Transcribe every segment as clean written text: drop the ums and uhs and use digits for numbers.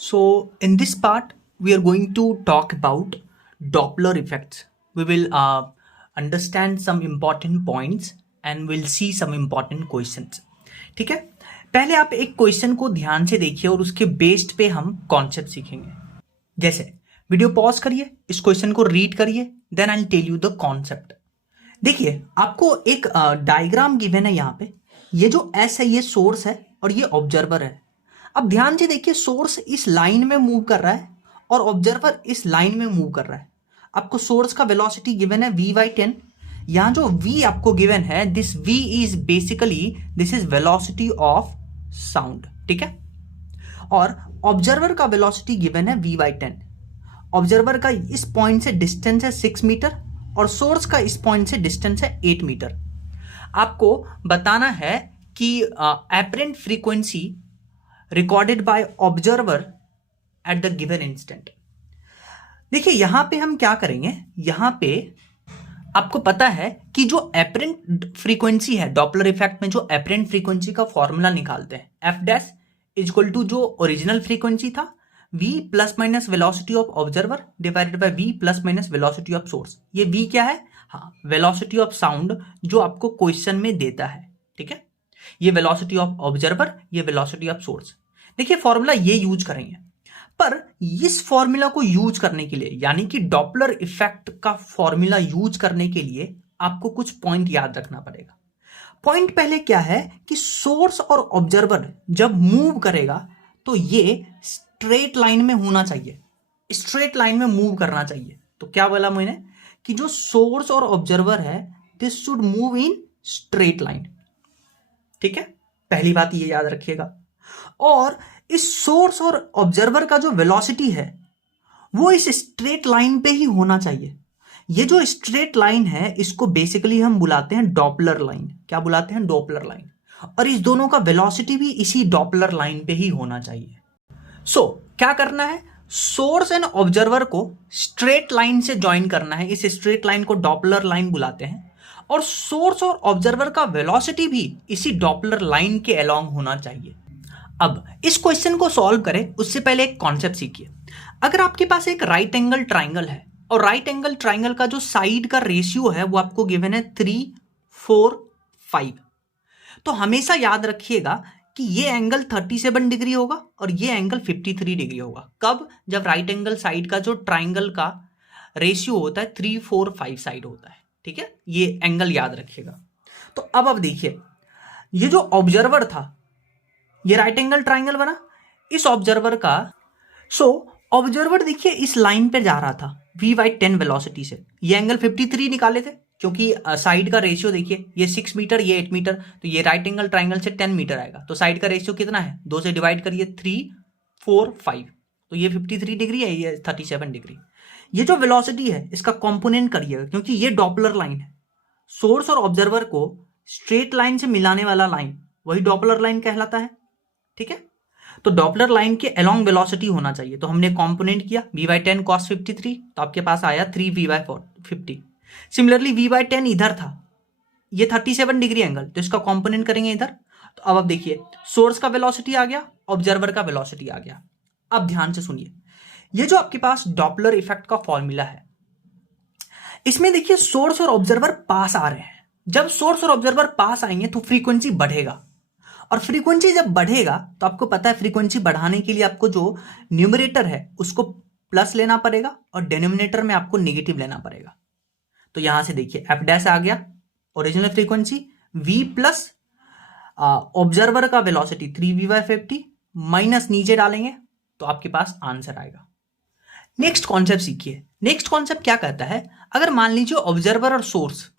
So, in this part, we are going to talk about Doppler effects. We will understand some important points and we'll see some important questions. ठीक है, पहले आप एक question को ध्यान से देखिए और उसके बेस्ड पे हम कॉन्सेप्ट सीखेंगे। जैसे वीडियो पॉज करिए, इस क्वेश्चन को रीड करिए, then I will tell you the concept. देखिए, आपको एक डायग्राम गिवन है यहाँ पे। ये जो एस है ये सोर्स है और ये ऑब्जर्वर है। अब ध्यान से देखिए, सोर्स इस लाइन में मूव कर रहा है और ऑब्जर्वर इस लाइन में मूव कर रहा है। आपको सोर्स का वेलोसिटी गिवन है v/10। यहां जो v आपको गिवन है, this v is basically this is velocity of sound, ठीक है। और ऑब्जर्वर का वेलोसिटी गिवन है v/10। ऑब्जर्वर का इस पॉइंट से डिस्टेंस है 6 मीटर और सोर्स का इस पॉइंट से डिस्टेंस है 8 मीटर। आपको बताना है कि apparent frequency recorded by observer at the given instant. देखिए, यहां पे हम क्या करेंगे, यहां पे आपको पता है कि जो एपरेंट फ्रीक्वेंसी है, डॉपलर इफेक्ट में जो एपरेंट फ्रीक्वेंसी का फॉर्मूला निकालते हैं, F dash is equal to जो ओरिजिनल फ्रीक्वेंसी था v plus minus velocity of observer divided by v plus minus velocity of source. ये v क्या है? हाँ, वेलोसिटी ऑफ साउंड जो आपको क्वेश्चन में देता है, ठीक है। ये वेलोसिटी ऑफ ऑब्जर्वर, ये वेलोसिटी ऑफ सोर्स। देखिए, फॉर्मूला ये यूज करेंगे, पर इस फॉर्मूला को यूज करने के लिए, यानी कि डॉपलर इफेक्ट का फॉर्मूला यूज करने के लिए आपको कुछ पॉइंट याद रखना पड़ेगा। पॉइंट पहले क्या है कि सोर्स और ऑब्जर्वर जब मूव करेगा तो ये स्ट्रेट लाइन में होना चाहिए, स्ट्रेट लाइन में मूव करना चाहिए। तो क्या बोला मैंने कि जो सोर्स और ऑब्जर्वर है, this should move in straight line, ठीक है। पहली बात ये याद रखिएगा। और इस सोर्स और ऑब्जर्वर का जो वेलोसिटी है वो इस स्ट्रेट लाइन पे ही होना चाहिए। ये जो स्ट्रेट लाइन है इसको बेसिकली हम बुलाते हैं डॉपलर लाइन। क्या बुलाते हैं? Doppler line. और इस दोनों का वेलोसिटी भी इसी डॉपलर लाइन पे ही होना चाहिए। सो क्या करना है, सोर्स एंड ऑब्जर्वर को स्ट्रेट लाइन से ज्वाइन करना है। इस स्ट्रेट लाइन को डॉपलर लाइन बुलाते हैं। और सोर्स और ऑब्जर्वर का वेलोसिटी भी इसी डॉपलर लाइन के अलोंग होना चाहिए। अब इस क्वेश्चन को सॉल्व करें उससे पहले एक कॉन्सेप्ट सीखिए। अगर आपके पास एक राइट एंगल ट्राइंगल है और राइट एंगल ट्राइंगल का जो साइड का रेशियो है वो आपको गिवन है 3, 4, 5, तो हमेशा याद रखिएगा कि ये एंगल 37 डिग्री होगा और ये एंगल 53 डिग्री होगा। कब? जब राइट एंगल साइड का जो ट्राइंगल का रेशियो होता है 3, 4, 5 साइड होता है, ठीक है। ये एंगल याद रखिएगा। तो अब देखिए, ये जो ऑब्जर्वर था, ये राइट एंगल ट्राइंगल बना। इस ऑब्जर्वर का ऑब्जर्वर देखिए इस लाइन पे जा रहा था v/10 वेलोसिटी से। ये एंगल 53 निकाले थे क्योंकि साइड का रेशियो देखिए, ये 6 मीटर, ये 8 मीटर, तो ये राइट एंगल ट्राइंगल से 10 मीटर आएगा। तो साइड का रेशियो कितना है? 2 से डिवाइड करिए, 3, 4, 5, तो ये 53 डिग्री है, ये 37 डिग्री। ये जो वेलोसिटी है इसका कॉम्पोनेंट करिएगा क्योंकि ये डॉपलर लाइन है। सोर्स और ऑब्जर्वर को स्ट्रेट लाइन से मिलाने वाला लाइन वही डॉपलर लाइन कहलाता है, ठीक है। तो डॉपलर लाइन के अलोंग वेलोसिटी होना चाहिए। तो हमने कंपोनेंट किया v/10 cos 53, तो आपके पास आया 3v/50। सिमिलरली v/10 इधर था, ये 37 डिग्री एंगल, तो इसका कंपोनेंट करेंगे इधर। तो अब देखिए, सोर्स का वेलोसिटी आ गया, ऑब्जर्वर का वेलोसिटी आ गया। अब ध्यान से सुनिए, ये जो आपके पास डॉपलर इफेक्ट का फॉर्मूला है, इसमें देखिए सोर्स और ऑब्जर्वर पास आ रहे हैं। जब सोर्स और ऑब्जर्वर पास आएंगे तो फ्रीक्वेंसी बढ़ेगा, और फ्रीक्वेंसी जब बढ़ेगा तो आपको पता है फ्रीक्वेंसी बढ़ाने के लिए आपको जो न्यूमरेटर है उसको प्लस लेना पड़ेगा और डिनोमिनेटर में आपको नेगेटिव लेना पड़ेगा। तो यहां से देखिए एफ डैश आ गया, original frequency v plus observer का वेलोसिटी 3v/50 माइनस नीचे डालेंगे तो आपके पास आंसर आएगा। नेक्स्ट कॉन्सेप्ट सीखिए। नेक्स्ट कॉन्सेप्ट क्या कहता है, अगर मान लीजिए ऑब्जर्वर और सोर्स,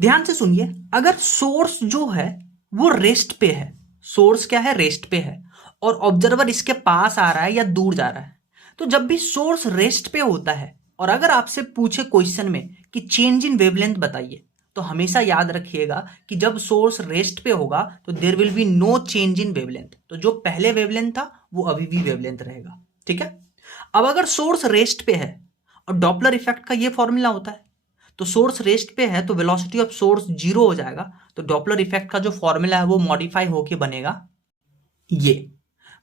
ध्यान से सुनिए, अगर सोर्स जो है वो रेस्ट पे है, सोर्स क्या है? रेस्ट पे है, और ऑब्जर्वर इसके पास आ रहा है या दूर जा रहा है, तो जब भी सोर्स रेस्ट पे होता है और अगर आपसे पूछे क्वेश्चन में कि चेंज इन वेवलेंथ बताइए, तो हमेशा याद रखिएगा कि जब सोर्स रेस्ट पे होगा तो there will be no change in wavelength. तो जो पहले वेवलेंथ था वो अभी भी वेवलेंथ रहेगा, ठीक है। अब अगर सोर्स रेस्ट पे है और डॉपलर इफेक्ट का ये फॉर्मूला होता है, तो सोर्स रेस्ट पे है तो वेलोसिटी ऑफ सोर्स 0 हो जाएगा। तो डॉपलर इफेक्ट का जो फॉर्मूला है वो मॉडिफाई होके बनेगा ये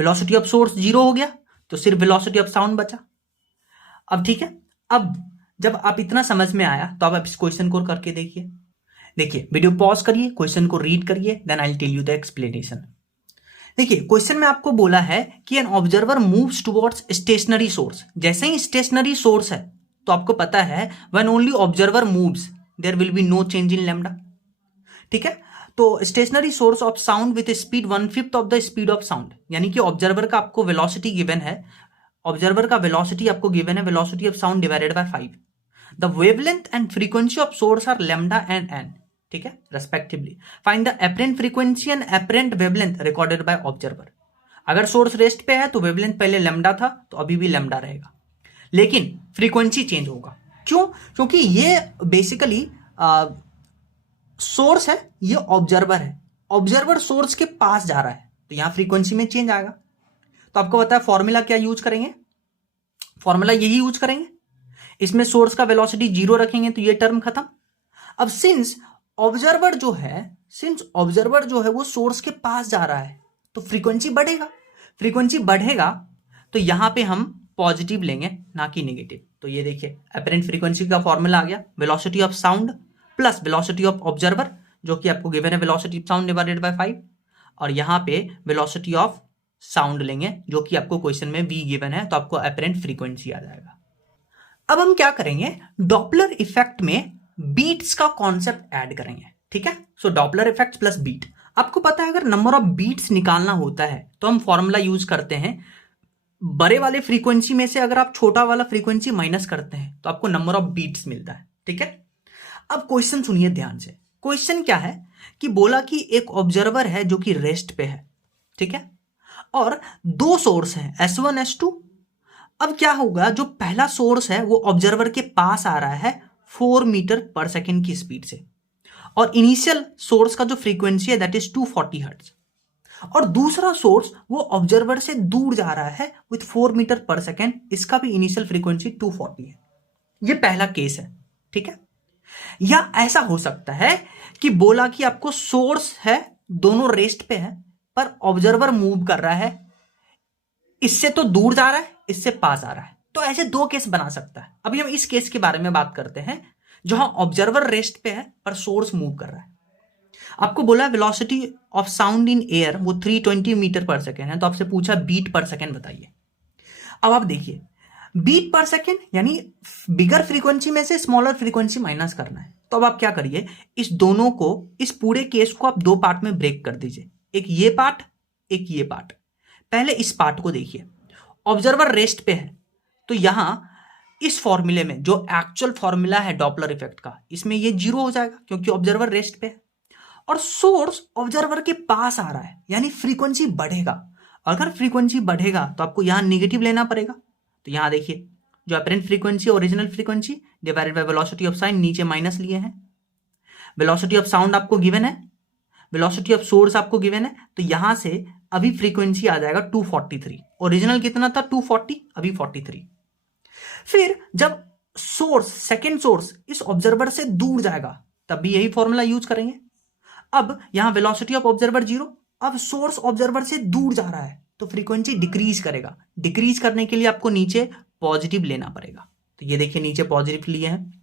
वेलोसिटी ऑफ सोर्स 0 हो गया तो सिर्फ वेलोसिटी ऑफ साउंड बचा। अब ठीक है, अब जब आप इतना समझ में आया तो अब आप इस क्वेश्चन को करके देखिए। देखिए वीडियो पॉज करिए, क्वेश्चन को रीड करिए, then I will tell you the explanation. देखिए क्वेश्चन में आपको बोला है कि an observer moves towards stationary source. जैसे ही स्टेशनरी सोर्स है तो आपको पता है when only observer moves there will be no change in lambda. ठीक है, तो stationary source of sound with speed 1/5 of the speed of sound, यानी कि ऑब्जर्वर का आपको वेलोसिटी गिवन है, ऑब्जर्वर का वेलोसिटी आपको गिवन है velocity of sound divided by 5। The wavelength and frequency of source are lambda and N, ठीक है, respectively. Find the apparent frequency and apparent wavelength recorded by observer. अगर source rest पे है तो wavelength पहले lambda था तो अभी भी लैम्डा रहेगा, लेकिन फ्रीक्वेंसी चेंज होगा। क्यों? क्योंकि ये बेसिकली सोर्स है, ये ऑब्जर्वर है, ऑब्जर्वर सोर्स के पास जा रहा है तो यहां फ्रीक्वेंसी में चेंज आएगा। तो आपको पता है फॉर्मूला क्या यूज करेंगे, फॉर्मूला यही यूज करेंगे। इसमें सोर्स का वेलोसिटी 0 रखेंगे तो ये टर्म खत्म। अब सिंस ऑब्जर्वर जो है वो सोर्स के पास जा रहा है तो फ्रीक्वेंसी बढ़ेगा, फ्रीक्वेंसी बढ़ेगा तो यहां पे हम पॉजिटिव लेंगे ना कि नेगेटिव। तो ये देखिए एपरेंट फ्रीक्वेंसी का फॉर्मूला आ गया, velocity of sound plus velocity of observer, जो कि आपको गिवन है velocity of sound divided by 5, और यहां पे वेलोसिटी ऑफ साउंड लेंगे जो कि आपको क्वेश्चन में v गिवन है, तो आपको एपरेंट फ्रीक्वेंसी आ जाएगा। अब हम क्या करेंगे, डॉपलर इफेक्ट में बीट्स का कॉन्सेप्ट ऐड करेंगे। ठीक है, सो डॉपलर इफेक्ट प्लस बीट। आपको पता है अगर नंबर ऑफ बीट्स निकालना होता है तो हम फॉर्मूला यूज करते हैं, बड़े वाले फ्रीक्वेंसी में से अगर आप छोटा वाला फ्रीक्वेंसी माइनस करते हैं तो आपको नंबर ऑफ बीट्स मिलता है। ठीक है, अब क्वेश्चन सुनिए ध्यान से। क्वेश्चन क्या है कि बोला कि एक ऑब्जर्वर है जो कि रेस्ट पे है, ठीक है, और दो सोर्स हैं S1 S2। अब क्या होगा, जो पहला सोर्स है वो ऑब्जर्वर के पास आ रहा है 4 मीटर पर सेकेंड की स्पीड से, और इनिशियल सोर्स का जो फ्रीक्वेंसी है दैट इज 240 हर्ट्ज, और दूसरा सोर्स वो ऑब्जर्वर से दूर जा रहा है विथ 4 मीटर पर सेकेंड, इसका भी इनिशियल फ्रीक्वेंसी 240 है। ये पहला केस है। ठीक है, या ऐसा हो सकता है कि बोला कि आपको सोर्स है, दोनों रेस्ट पे है, पर ऑब्जर्वर मूव कर रहा है, इससे तो दूर जा रहा है, इससे पास आ रहा है, तो ऐसे दो केस बना सकता है। अभी हम इस केस के बारे में बात करते हैं जहां ऑब्जर्वर रेस्ट पे है पर सोर्स मूव कर रहा है। आपको बोला velocity of sound in air वो 320 मीटर पर सेकेंड है, तो आपसे पूछा बीट पर सेकेंड बताइए। अब आप देखिए बीट पर सेकेंड यानी बिगर फ्रीक्वेंसी में से स्मॉलर फ्रीक्वेंसी माइनस करना है। तो अब आप क्या करिए, इस दोनों को, इस पूरे केस को आप दो पार्ट में ब्रेक कर दीजिए, एक ये पार्ट एक ये पार्ट। पहले इस पार्ट को देखिए, ऑब्जर्वर रेस्ट पे है तो यहां इस फॉर्मूले में जो एक्चुअल फॉर्मूला है डॉपलर इफेक्ट का, इसमें ये 0 हो जाएगा क्योंकि ऑब्जर्वर रेस्ट पे है, और सोर्स ऑब्जर्वर के पास आ रहा है यानी फ्रीक्वेंसी बढ़ेगा। अगर फ्रीक्वेंसी बढ़ेगा तो आपको यहां नेगेटिव लेना पड़ेगा। तो यहां देखिए जो apparent frequency original frequency divided by velocity of sound, नीचे माइनस लिए हैं। वेलोसिटी ऑफ साउंड आपको गिवन है, वेलोसिटी ऑफ सोर्स आपको गिवन है, तो यहां से अभी फ्रीक्वेंसी आ जाएगा 243। ओरिजिनल कितना था 240, अभी 43। फिर जब सोर्स, सेकेंड सोर्स इस ऑब्जर्वर से दूर जाएगा तब भी यही फॉर्मूला यूज करेंगे। अब यहां वेलोसिटी ऑफ ऑब्जर्वर 0, अब सोर्स ऑब्जर्वर से दूर जा रहा है तो फ्रीक्वेंसी डिक्रीज करेगा। डिक्रीज करने के लिए आपको नीचे पॉजिटिव लेना पड़ेगा। तो ये देखिए नीचे पॉजिटिव लिए हैं,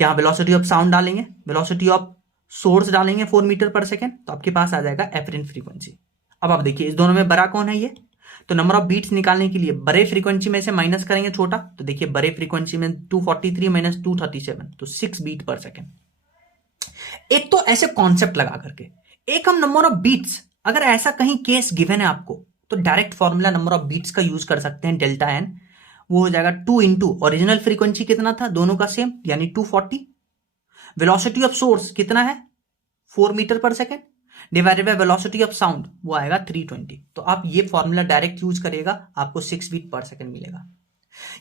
यहां वेलोसिटी ऑफ साउंड डालेंगे, वेलोसिटी ऑफ सोर्स डालेंगे 4 मीटर पर सेकेंड, तो आपके पास आ जाएगा एपरेंट फ्रीक्वेंसी। अब आप देखिए इस दोनों में बड़ा कौन है, ये, तो नंबर ऑफ बीट्स निकालने के लिए बड़े फ्रीक्वेंसी में से माइनस करेंगे छोटा, तो देखिए बड़े फ्रीक्वेंसी में 243 माइनस 237 तो 6 बीट पर सेकेंड। एक तो ऐसे कॉन्सेप्ट लगा करके, एक हम नंबर ऑफ बीट्स, अगर ऐसा कहीं केस गिवन है आपको तो direct formula number of beats का यूज कर सकते हैं, डेल्टा एन, वो हो जाएगा 2 इंटू ओरिजिनल फ्रीक्वेंसी कितना था दोनों का सेम यानी 240, वेलोसिटी ऑफ सोर्स कितना है 4 मीटर पर second divided by velocity of sound वो आएगा 320। तो आप ये फॉर्मूला डायरेक्ट यूज करिएगा, आपको 6 बीट पर सेकेंड मिलेगा।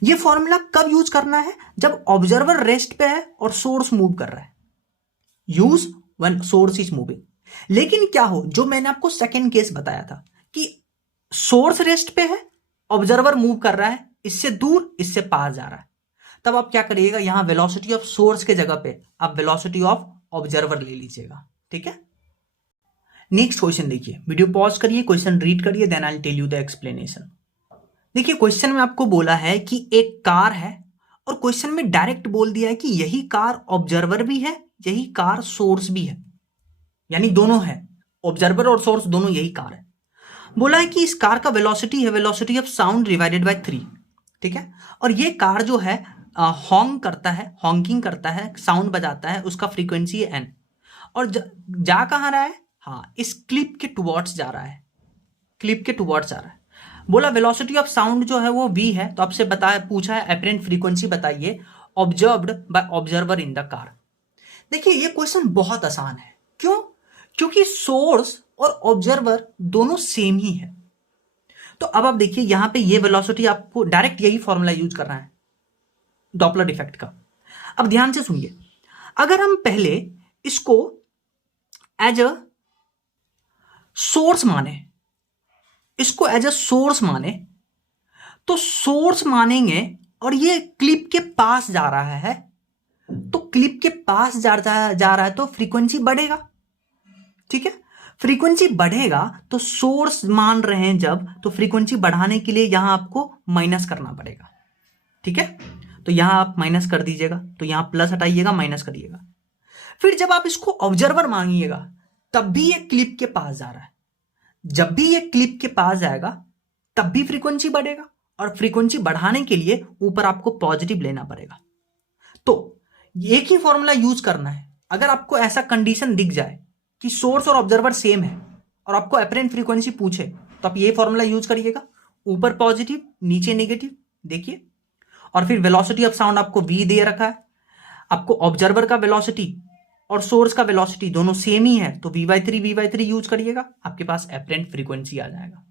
ये फॉर्मूला कब यूज करना है, जब ऑब्जर्वर रेस्ट पे है और सोर्स मूव कर रहा है, use when source is moving. लेकिन क्या हो, जो मैंने आपको सेकेंड केस बताया था कि सोर्स रेस्ट पे है, ऑब्जर्वर मूव कर रहा है, इससे दूर इससे पास जा रहा है, तब आप क्या करिएगा, यहां वेलोसिटी ऑफ सोर्स के जगह पे आप वेलोसिटी ऑफ ऑब्जर्वर ले लीजिएगा। ठीक है, नेक्स्ट क्वेश्चन देखिए, वीडियो पॉज करिए, क्वेश्चन रीड करिए, then I will tell you the explanation. देखिए क्वेश्चन में आपको बोला है कि एक कार है और क्वेश्चन में डायरेक्ट बोल दिया है कि यही कार ऑब्जर्वर भी है, यही कार सोर्स भी है, यानी दोनों है, ऑब्जर्वर और सोर्स दोनों यही कार है। बोला है कि इस कार का वेलोसिटी है velocity of sound divided bye 3, ठीक है। और ये कार जो है हॉन्ग करता है, हॉन्किंग करता है, साउंड बजाता है, उसका फ्रीक्वेंसी है एन। और जा कहाँ रहा है, हाँ इस क्लिप के टुवर्ड्स जा रहा है, क्लिप के टुवर्ड्स जा रहा है। बोला वेलोसिटी ऑफ साउंड जो है वो v है, तो आपसे पूछा है एपरेंट फ्रीक्वेंसी बताइए observed bye observer in the car. देखिए ये क्वेश्चन बहुत आसान है, क्यों? क्योंकि सोर्स और ऑब्जर्वर दोनों सेम ही है। तो अब आप देखिए यहां पे ये वेलोसिटी, आपको डायरेक्ट यही फॉर्मूला यूज करना है डॉपलर इफेक्ट का। अब ध्यान से सुनिए, अगर हम पहले इसको एज अ सोर्स माने, इसको एज अ सोर्स माने, तो सोर्स मानेंगे और ये क्लिप के पास जा रहा है, तो क्लिप के पास जा रहा है तो फ्रीक्वेंसी बढ़ेगा, ठीक है। फ्रीक्वेंसी बढ़ेगा तो सोर्स मान रहे हैं जब, तो फ्रीक्वेंसी बढ़ाने के लिए यहां आपको माइनस करना पड़ेगा, ठीक है। तो यहां आप माइनस कर दीजिएगा, तो यहां प्लस हटाइएगा, माइनस करिएगा। फिर जब आप इसको ऑब्जर्वर मांगिएगा तब भी ये क्लिप के पास जा रहा है, जब भी ये क्लिप के पास जाएगा तब भी फ्रीक्वेंसी बढ़ेगा, और फ्रीक्वेंसी बढ़ाने के लिए ऊपर आपको पॉजिटिव लेना पड़ेगा। तो एक ही फॉर्मूला यूज करना है। अगर आपको ऐसा कंडीशन दिख जाए कि सोर्स और ऑब्जर्वर सेम है और आपको अपरेंट फ्रीक्वेंसी पूछे, तो आप ये फॉर्मूला यूज करिएगा, ऊपर पॉजिटिव नीचे नेगेटिव, देखिए। और फिर वेलोसिटी ऑफ साउंड आपको v दे रखा है, आपको ऑब्जर्वर का वेलोसिटी और सोर्स का वेलोसिटी दोनों सेम ही है, तो v/3 यूज करिएगा, आपके पास अपरेंट फ्रीक्वेंसी आ जाएगा।